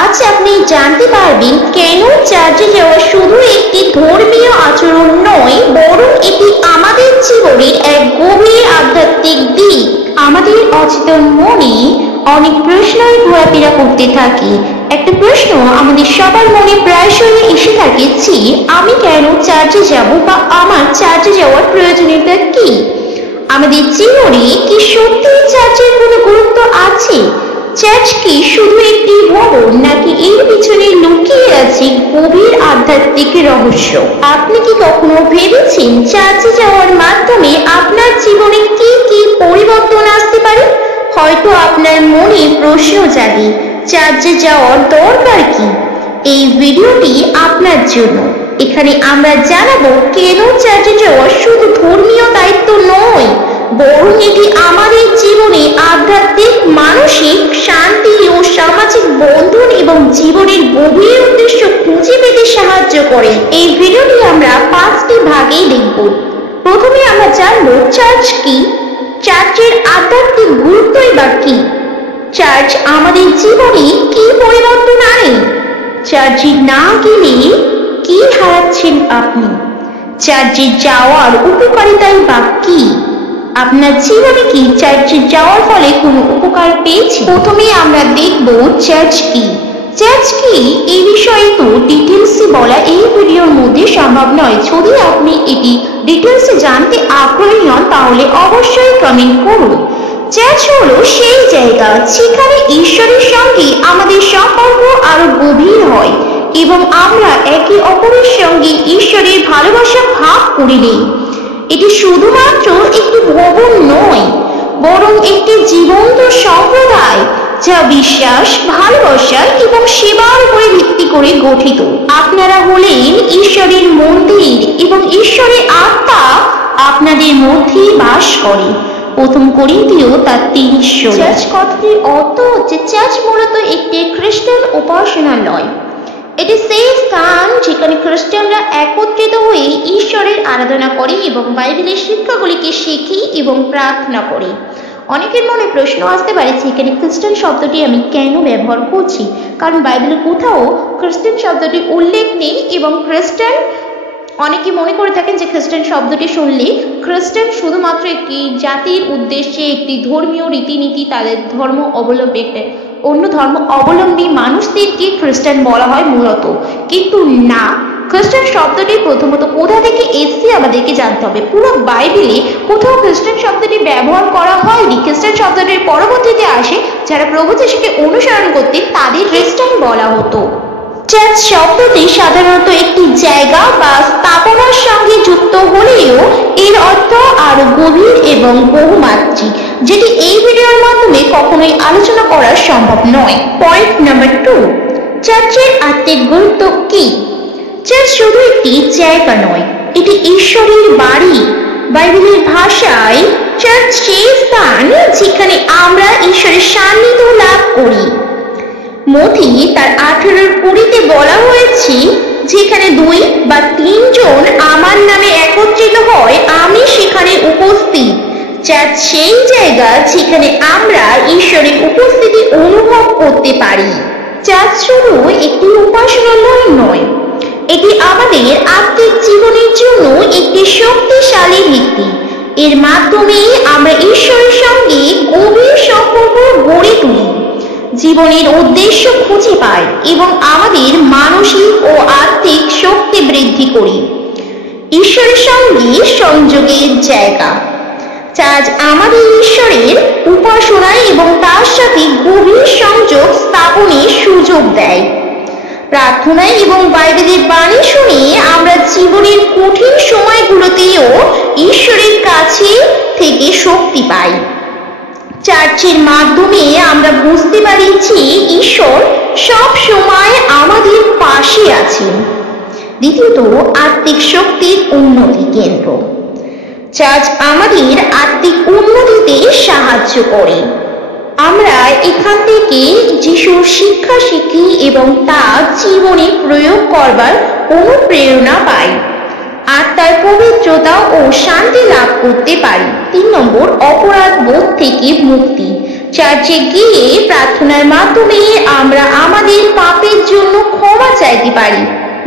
আজ আপনি জানতে পারবেন কেন চার্চে যাওয়া শুধু একটি ধর্মীয় আচরণ নয়, বরং এটি আমাদের জীবনের এক গভীর আধ্যাত্মিক দিক। আমাদের অচেতন মনে অনেক প্রশ্নই ঘোরাফেরা করতে থাকে। একটা প্রশ্ন আমাদের সবার মনে প্রায়শই এসে থাকে যে আমি কেন চার্চে যাব বা আমার চার্চে যাওয়ার প্রয়োজনীয়তা কি। আমাদের জীবনে কি সত্যি চার্চের কোনো গুরুত্ব আছে? চার্চ কি শুধু একটি ভবন, নাকি এর পিছনে লুকিয়ে আছে গভীর আধ্যাত্মিক রহস্য? আপনি কি কখনো ভেবেছেন চার্চে যাওয়ার মাধ্যমে আপনার জীবনে কি কি পরিবর্তন আসতে পারে? হয়তো আপনার মনে প্রশ্ন জাগে, চার্চে যাওয়ার দরকার কি? এই ভিডিওটি আপনার জন্য। এখানে আমরা জানাবো কেন চার্চে যাওয়া শুধু ধর্মীয় দায়িত্ব নয়, বরং এটি আমাদের জীবনে আধ্যাত্মিক, মানসিক শান্তি ও সামাজিক বন্ধন এবং জীবনের গভীর উদ্দেশ্য খুঁজে পেতে সাহায্য করে। এই ভিডিওটি আমরা 5টি ভাগে দেখব। প্রথমে আমরা জানবো চার্চ কি, চার্চের আধ্যাত্মিক গুরুত্বই বা কি, চার্চ আমাদের জীবনে কি পরিবর্তন আনে, চার্চে না গেলে কি হারাচ্ছেন আপনি, চার্চে যাওয়ার উপকারিতাই বা কি, আপনার জীবনে কি চার্চে যাওয়ার ফলে কোনো উপকার পেয়েছে? প্রথমে আমরা দেখব চার্চ কি। চার্চ কি এই বিষয়ে তো ডিটেলসে বলা এই ভিডিওর মধ্যে সম্ভব নয়। যদি আপনি এটি ডিটেলসে জানতে আগ্রহী হন তাহলে অবশ্যই কমেন্ট করুন। চার্চ হলো সেই জায়গা যেখানে ঈশ্বরের সঙ্গে আমাদের সম্পর্ক আরো গভীর হয় এবং আমরা একে অপরের সঙ্গে ঈশ্বরের ভালোবাসা ভাগ করে নিই। এটি শুধুমাত্র একটি ভবন নয়, বরং একটি জীবন্ত সম্প্রদায় যা বিশ্বাস, ভালোবাসা এবং সেবার উপরে ভিত্তি করে গঠিত। আপনারা হলেন ঈশ্বরের মন্দির এবং ঈশ্বরের আত্মা আপনাদের মধ্যেই বাস করে। প্রথম করিন্থীয় 3:16। চার্চ কথাটির অর্থ হচ্ছে চার্চ মূলত একটি খ্রিস্টান উপাসনালয়। এটি সেই স্থান যেখানে খ্রিস্টানরা একত্রিত হয়ে ঈশ্বরের আরাধনা করে এবং বাইবেলের শিক্ষাগুলিকে শেখে এবং প্রার্থনা করে। অনেকের মনে প্রশ্ন আসতে পারে যে এখানে খ্রিস্টান শব্দটি আমি কেন ব্যবহার করছি, কারণ বাইবেলে কোথাও খ্রিস্টান শব্দটির উল্লেখ নেই এবং খ্রিস্টান অনেকে মনে করে থাকেন যে খ্রিস্টান শব্দটি শুনলে খ্রিস্টান শুধুমাত্র একটি জাতির উদ্দেশ্যে একটি ধর্মীয় রীতিনীতি, তাদের ধর্ম অবলম্বী অন্য ধর্ম অবলম্বী মানুষদেরকে খ্রিস্টান বলা হয় মূলত, কিন্তু না। খ্রিস্টান শব্দটি প্রথমত কোথা থেকে এসেছে আমাদেরকে জানতে হবে। পুরো বাইবেলে কোথাও খ্রিস্টান শব্দটি ব্যবহার করা হয়নি। খ্রিস্টান শব্দটির পরবর্তীতে আসে যারা প্রভু যিশুকে অনুসরণ করতেন তাদের খ্রিস্টান বলা হতো। চার্চ শব্দটি সাধারণত একটি জায়গা বা স্থাপনার সঙ্গে যুক্ত হলেও এর অর্থ আরো গভীর এবং বহুমাত্রিক, যেটি এই ভিডিওর মাধ্যমে কখনোই আলোচনা করা সম্ভব নয়। পয়েন্ট নাম্বার 2, চার্চের আত্মিক গুরুত্ব কি? চার্চ শুধু একটি জায়গা নয়, এটি ঈশ্বরের বাড়ি। বাইবেলের ভাষায় চার্চ সেই স্থান যেখানে আমরা ঈশ্বরের সান্নিধ্য লাভ করি। মথি তার 18:20 বলা হয়েছে, যেখানে 2 বা 3 জন আমার নামে একত্রিত হয় আমি সেখানে উপস্থিত। চার্চ সেই জায়গা যেখানে আমরা ঈশ্বরের উপস্থিতি অনুভব করতে পারি। চার্চ শুধু একটি উপাসনালয় নয়, এটি আমাদের আত্মিক জীবনের জন্য একটি শক্তিশালী ভিত্তি। এর মাধ্যমে আমরা ঈশ্বরের সঙ্গে গভীর সম্পর্ক গড়ে তুলি, জীবনের উদ্দেশ্য খুঁজে পাই এবং আমাদের মানসিক ও আত্মিক শক্তি বৃদ্ধি করি। ঈশ্বরের সঙ্গে সংযোগের জায়গা। চার্চ আমাদের ঈশ্বরের উপাসনায় এবং তার সাথে গভীর সংযোগ স্থাপনের সুযোগ দেয়। প্রার্থনায় এবং বাইবেলের বাণী শুনে আমরা জীবনের কঠিন সময়গুলোতেও ঈশ্বরের কাছে থেকে শক্তি পাই। চার্চের মাধ্যমে আমরা বুঝতে পারি যে ঈশ্বর সব সময় আমাদের পাশে আছেন। দ্বিতীয়ত, আত্মিক শক্তির উন্নতি কেন্দ্র। চার্চ আমাদের আত্মিক উন্নতিতে সাহায্য করে। আমরা এখান থেকে যিশুর শিক্ষা শিখি এবং তা জীবনে প্রয়োগ করবার অনুপ্রেরণা পাই। আত্মার পবিত্রতা ও শান্তি লাভ করতে পারি। 3 নম্বর, অপরাধ বোধ থেকে মুক্তি। চার্চে গিয়ে প্রার্থনার মাধ্যমে আমরা আমাদের পাপ পারি।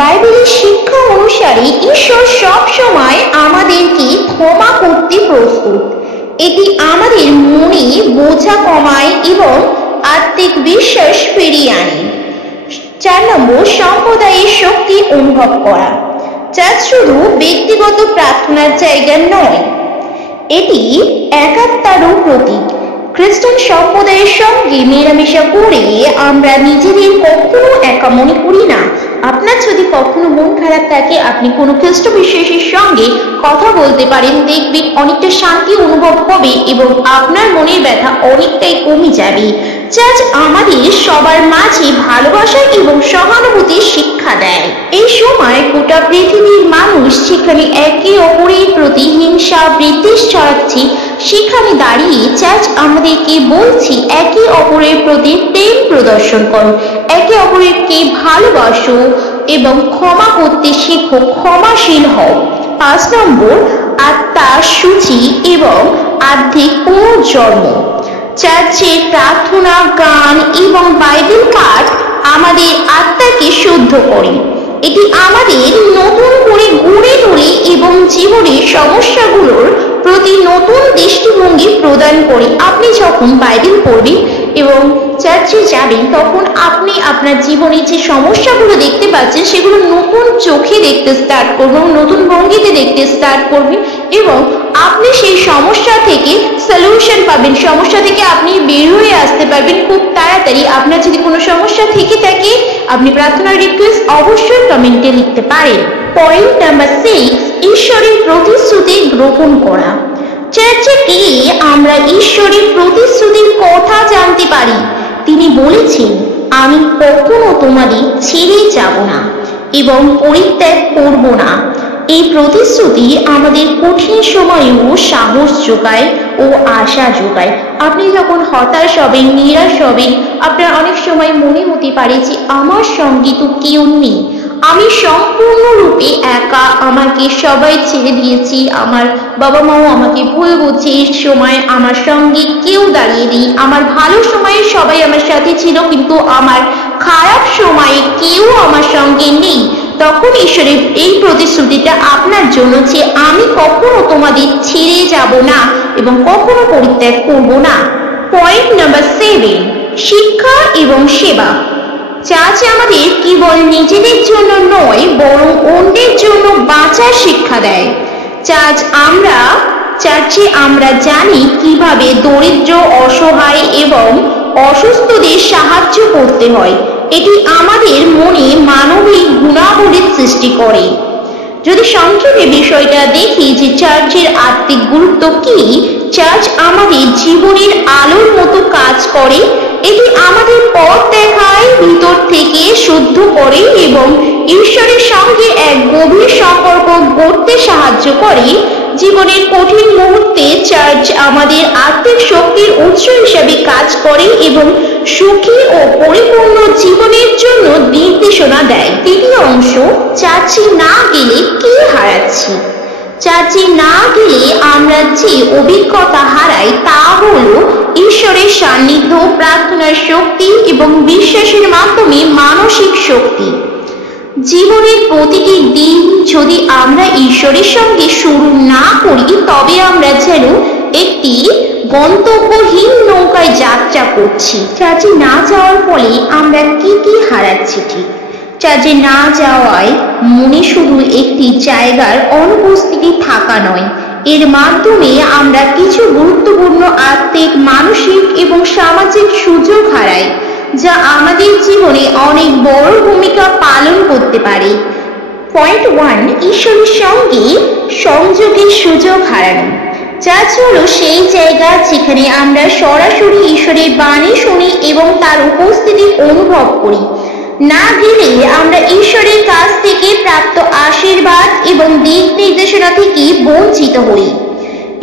বাইবেলের শিক্ষা অনুসারে ঈশ্বর সব সময় আমাদেরকে ক্ষমা করতে প্রস্তুত। এটি আমাদের মনে বোঝা কমায় এবং আত্মিক বিশ্বাস ফিরিয়ে আনে। 4 নম্বর, সম্প্রদায়ের শক্তি অনুভব করা। চার্চ শুধু ব্যক্তিগত প্রার্থনার জায়গা নয়, এটি একাত্মারও প্রতীক। খ্রিস্টান সম্প্রদায়ের সঙ্গে মেলামেশা করে আমরা নিজেদের কখনো একা মনে করি না। আপনার যদি কখনো মন খারাপ থাকে, আপনি কোনো খ্রিস্ট বিশ্বাসীর সঙ্গে কথা বলতে পারেন, দেখবেন অনেকটা শান্তি অনুভব হবে এবং আপনার মনের ব্যথা অনেকটাই কমে যাবে। চার্চ আমাদের সবার মাঝে ভালোবাসা এবং সহানুভূতির শিক্ষা দেয়। এই সময় গোটা পৃথিবীর মানুষ যেখানে একে অপরের প্রতি হিংসা বিদ্বেষ ছড়াচ্ছে, সেখানে দাঁড়িয়ে চার্চ আমাদেরকে বলছি একে অপরের প্রতি প্রেম প্রদর্শন করো, একে অপরকে ভালোবাসো এবং ক্ষমা করতে শেখো, ক্ষমাশীল হও। 5 নম্বর, আত্মার সূচি এবং আধ্যাত্মিক পুনর্জন্ম। চার্চের প্রার্থনা, গান এবং বাইবেল পাঠ আমাদের আত্মাকে শুদ্ধ করে। এটি আমাদের নতুন করে গড়ে তোলে এবং জীবনের সমস্যাগুলোর প্রতি নতুন দৃষ্টিভঙ্গি প্রদান করে। আপনি যখন বাইবেল পড়বেন এবং চার্চে যাবেন, তখন আপনি আপনার জীবনে যে সমস্যাগুলো দেখতে পাচ্ছেন সেগুলো নতুন চোখে দেখতে স্টার্ট করবেন, নতুন ভঙ্গিতে দেখতে স্টার্ট করবেন এবং আপনি সেই সমস্যা থেকে সলিউশন পাবেন। সমস্যা থেকে আপনি বের হয়ে আসতে পারবেন খুব তাড়াতাড়ি। আপনার যদি কোনো সমস্যা থেকে থাকে, আপনি প্রার্থনার রিকোয়েস্ট অবশ্যই কমেন্টে লিখতে পারেন। পয়েন্ট নাম্বার 6, ঈশ্বরের প্রতিশ্রুতি গ্রহণ করা। চার্চে গিয়ে আমরা ঈশ্বরের প্রতিশ্রুতির কথা জানতে পারি। তিনি বলেছেন, আমি কখনো তোমাদের ছেড়ে যাব না এবং পরিত্যাগ করব না। এই প্রতিশ্রুতি আমাদের কঠিন সময়েও সাহস যোগায় ও আশা যোগায়। আপনি যখন হতাশ হবেন, নিরাশ হবেন, আপনার অনেক সময় মনে হতে পারে যে আমার সঙ্গে তো কেউ নেই, আমি সম্পূর্ণরূপে একা, আমাকে সবাই ছেড়ে দিয়েছি, আমার বাবা মাও আমাকে ভুল বুঝছে, এই সময় আমার সঙ্গে কেউ দাঁড়িয়ে নেই, আমার ভালো সময়ে সবাই আমার সাথে ছিল কিন্তু আমার খারাপ সময়ে কেউ আমার সঙ্গে নেই। তখন ঈশ্বরের এই প্রতিশ্রুতিটা আপনার জন্য যে আমি কখনো তোমাদের ছেড়ে যাব না এবং কখনো পরিত্যাগ করব না। পয়েন্ট নাম্বার 7, শিক্ষা এবং সেবা। চার্চ আমাদের কেবল নিজেদের জন্য নয়, বরং অন্যের জন্য বাঁচার শিক্ষা দেয়। চার্চে আমরা জানি কিভাবে দরিদ্র, অসহায় এবং অসুস্থদের সাহায্য করতে হয়। এটি আমাদের মনে মানবিক গুণাবলীর সৃষ্টি করে। যদি সংক্ষেপে বিষয়টা দেখি যে চার্চের আত্মিক গুরুত্ব কি, চার্চ আমাদের জীবনের আলোর মতো কাজ করে। এটি আমাদের পথ দেখায়, ভিতর থেকে শুদ্ধ করে এবং ঈশ্বরের সঙ্গে এক গভীর সম্পর্ক গড়তে সাহায্য করে। জীবনের কঠিন মুহূর্তে চার্চ আমাদের আত্মিক শক্তির উৎস হিসেবে কাজ করে এবং সুখী ও পরিপূর্ণ জীবনের জন্য নির্দেশনা দেয়। তৃতীয় অংশ, চার্চে না গেলে কি হারাচ্ছি। চার্চে না গেলে আমরা যে অভিজ্ঞতা হারাই তা হলো ঈশ্বরের সান্নিধ্য, প্রার্থনার শক্তি এবং বিশ্বাসের মাধ্যমে মানসিক শক্তি। জীবনের প্রতিটি দিন যদি আমরা ঈশ্বরের সঙ্গে শুরু না করি, তবে আমরা যেন একটি গন্তব্যহীন নৌকায় যাত্রা করছি। চার্চে না যাওয়ার ফলে আমরা কি কি হারাচ্ছি? ঠিক, চার্চে না যাওয়ায় মনে শুধু একটি জায়গার অনুপস্থিতি থাকা নয়, এর মাধ্যমে আমরা কিছু গুরুত্বপূর্ণ আত্মিক, মানসিক এবং সামাজিক সুযোগ হারাই, যা আমাদের জীবনে অনেক বড় ভূমিকা পালন করতে পারে। পয়েন্ট 1, ঈশ্বরের সঙ্গে সংযোগের সুযোগ হারানো। চার্চ হলো সেই জায়গা যেখানে আমরা সরাসরি ঈশ্বরের বাণী শুনি এবং তার উপস্থিতি অনুভব করি। না গেলে আমরা ঈশ্বরের কাছ থেকে প্রাপ্ত আশীর্বাদ এবং দিক নির্দেশনা থেকে বঞ্চিত হই।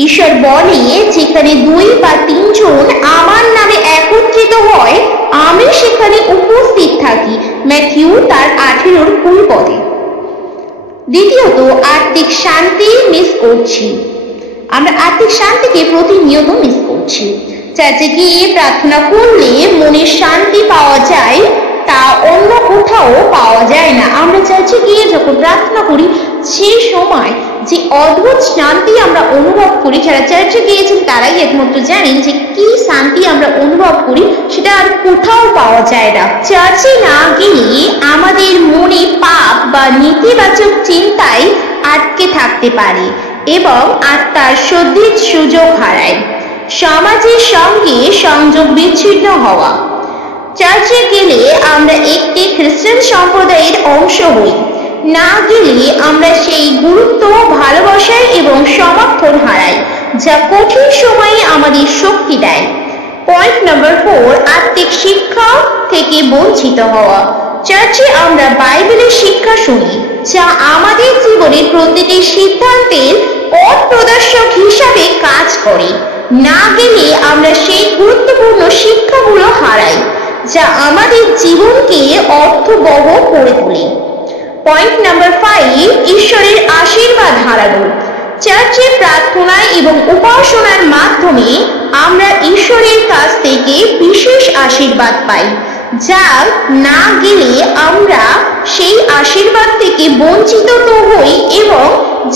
ঈশ্বর বলে, যেখানে 2 বা 3 জন আমার নামে একত্রিত হয়, আমি সেখানে উপস্থিত থাকি। ম্যাথিউ তার 18:20 পদে। দ্বিতীয়ত, আত্মিক শান্তি মিস করছি। আমরা আত্মিক শান্তিকে প্রতিনিয়ত মিস করছি। চার্চে গিয়ে প্রার্থনা করলে মনের শান্তি পাওয়া যায়, তা অন্য কোথাও কোথাও পাওয়া যায় না। আমরা চার্চে গিয়ে যখন প্রার্থনা করি সেই সময় যে অদ্ভুত শান্তি আমরা অনুভব করি, যারা চার্চে গিয়েছেন তারাই একমাত্র জানেন যে কি শান্তি আমরা অনুভব করি, সেটা আর কোথাও পাওয়া যায় না। চার্চে না গেলে আমাদের মনে পাপ বা নেতিবাচক চিন্তায় আটকে থাকতে পারে এবং আত্মার শুদ্ধির সুযোগ হারায়। সমাজের সঙ্গে সংযোগ বিচ্ছিন্ন হওয়া। চার্চে গেলে আমরা একটি খ্রিস্টান সম্প্রদায়ের অংশ হই, না গেলে আমরা সেই গুরুত্ব, ভালোবাসা এবং সমর্থন হারাই যা কঠিন সময়ে আমাদের শক্তি দেয়। পয়েন্ট নাম্বার 4, আত্মিক শিক্ষা থেকে বঞ্চিত হওয়া। চার্চে আমরা বাইবেলের শিক্ষা শুনি যা আমাদের জীবনের প্রতিটি সিদ্ধান্তের পথ প্রদর্শক হিসাবে কাজ করে। না গেলে আমরা সেই গুরুত্বপূর্ণ শিক্ষাগুলো হারাই যা আমাদের জীবনকে অর্থবহ করে তোলে। পয়েন্ট নাম্বার 5, ঈশ্বরের আশীর্বাদ হারানো। চার্চে প্রার্থনা এবং উপাসনার মাধ্যমে আমরা ঈশ্বরের কাছ থেকে বিশেষ আশীর্বাদ পাই, যা না গেলে আমরা সেই আশীর্বাদ থেকে বঞ্চিত তো হই এবং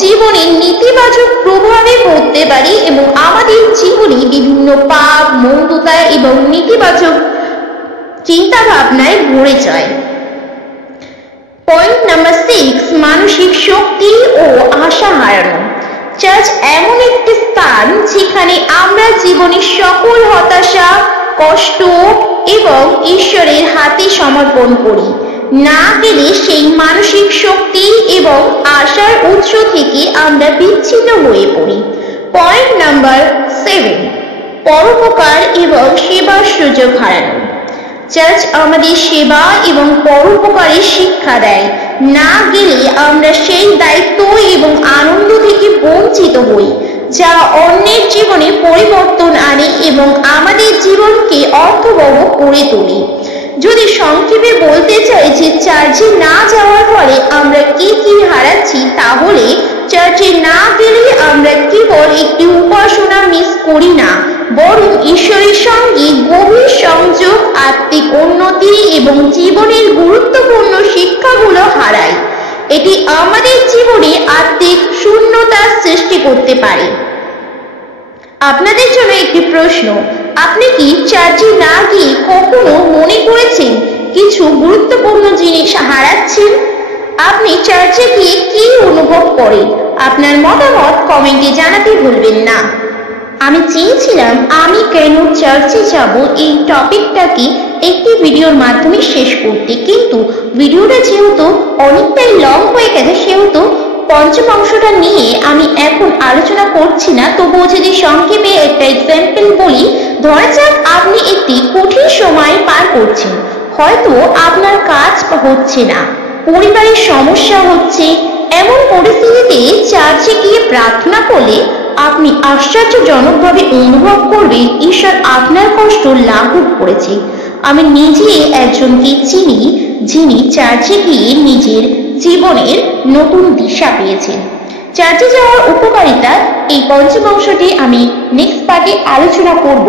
জীবনে নেতিবাচক প্রভাবে পড়তে পারি এবং আমাদের জীবনে বিভিন্ন পাপ, মন্দতা এবং নেতিবাচক চিন্তা ভাবনায় ভরে যায়। পয়েন্ট নাম্বার 6, মানসিক শক্তি ও আশা হারানো। চার্চ এমন একটি স্থান যেখানে আমরা জীবনের সকল হতাশা, কষ্ট এবং ঈশ্বরের হাতে সমর্পণ করি। না গেলে সেই মানসিক শক্তি এবং আশার উৎস থেকে আমরা বিচ্ছিন্ন হয়ে পড়ি। পয়েন্ট নাম্বার 7, পরোপকার এবং সেবার সুযোগ হারানো। চার্চ আমাদের সেবা এবং পরোপকারের শিক্ষা দেয়। না গেলে আমরা সেই দায়িত্ব এবং আনন্দ থেকে বঞ্চিত হই যা অন্যের জীবনে পরিবর্তন আনে এবং আমাদের জীবনকে অর্থবহ করে তোলে। যদি সংক্ষেপে বলতে চাই যে চার্চে না যাওয়ার ফলে আমরা কি কি হারাচ্ছি, তাহলে চার্চে না গেলে আমরা কেবল একটি উপাসনা মিস করি না, বরং ঈশ্বরের সঙ্গে গভীর সংযোগ, আত্মিক উন্নতি এবং জীবনের গুরুত্বপূর্ণ শিক্ষাগুলো হারাই। এটি আমাদের জীবনে আত্মিক শূন্যতা সৃষ্টি করতে পারে। আপনাদের জন্য একটি প্রশ্ন, আপনি কি চার্চে না গিয়ে কখনো মনে করেছেন কিছু গুরুত্বপূর্ণ জিনিস হারাচ্ছেন? আপনি চার্চে গিয়ে কি অনুভব করেন? আপনার মতামত কমেন্টে জানাতে ভুলবেন না। আমি চেয়েছিলাম আমি কেন চার্চে যাব এই টপিকটাকে একটি ভিডিওর মাধ্যমে শেষ করতে, কিন্তু ভিডিওটা যেহেতু অনেকটাই লং হয়ে গেছে সেহেতু পঞ্চম অংশটা নিয়ে আমি এখন আলোচনা করছি না। তবুও যদি সংক্ষেপে একটা এক্সাম্পল বলি, ধরা যাক আপনি একটি কঠিন সময় পার করছেন, হয়তো আপনার কাজ হচ্ছে না, পরিবারের সমস্যা হচ্ছে। এমন পরিস্থিতিতে চার্চে গিয়ে প্রার্থনা করলে আপনি আশ্চর্যজনকভাবে অনুভব করবেন ঈশ্বর আপনার কষ্ট লাঘব করেছে। আমি নিজে একজনকে চিনি যিনি চার্চে গিয়ে নিজের জীবনের নতুন দিশা পেয়েছেন। চার্চে যাওয়ার উপকারিতা এই পঞ্চম অংশটি আমি নেক্সট পার্টে আলোচনা করব।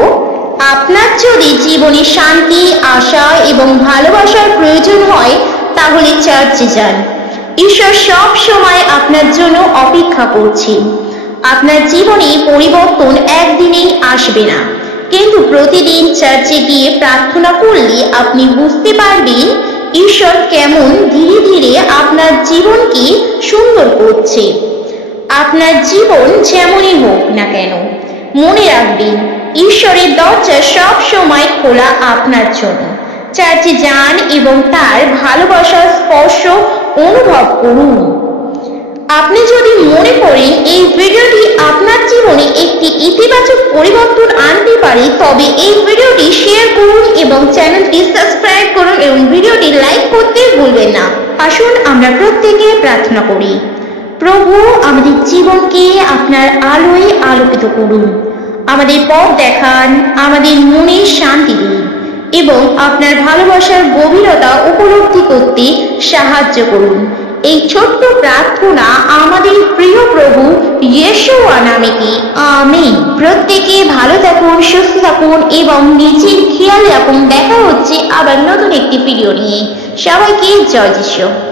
আপনার যদি জীবনে শান্তি, আশা এবং ভালোবাসার প্রয়োজন হয় তাহলে চার্চে যান। ঈশ্বর সব সময় আপনার জন্য অপেক্ষা করছেন। আপনার জীবনে পরিবর্তন একদিনেই আসবে না, কিন্তু প্রতিদিন চার্চে গিয়ে প্রার্থনা করলে আপনি বুঝতে পারবেন ঈশ্বর কেমন ধীরে ধীরে আপনার জীবনকে সুন্দর করছে। আপনার জীবন যেমনই হোক না কেন, মনে রাখবেন ঈশ্বরের দরজা সব সময় খোলা আপনার জন্য। চার্চে যান এবং তার ভালোবাসার স্পর্শ অনুভব করুন। আপনি যদি মনে করেন এই ভিডিওটি আপনার জীবনে একটি ইতিবাচক পরিবর্তন আনতে পারে, তবে এই ভিডিওটি শেয়ার করুন এবং চ্যানেলটি সাবস্ক্রাইব করুন এবং ভিডিওটি লাইক করতে ভুলবেন না। আসুন আমরা প্রত্যেকে প্রার্থনা করি। প্রভু, আমাদের জীবনকে আপনার আলোয় আলোকিত করুন, আমাদের পথ দেখান, আমাদের মনে শান্তি দিন এবং আপনার ভালোবাসার গভীরতা উপলব্ধি করতে সাহায্য করুন। এই ছোট্ট প্রার্থনা আমাদের প্রিয় প্রভু ইয়েশোয়া নামে কি আমিন। প্রত্যেকে ভালো থাকুন, সুস্থ থাকুন এবং নিজের খেয়াল রাখুন। দেখা হচ্ছে আবার নতুন একটি ভিডিও নিয়ে। সবাইকে জয় যিশু।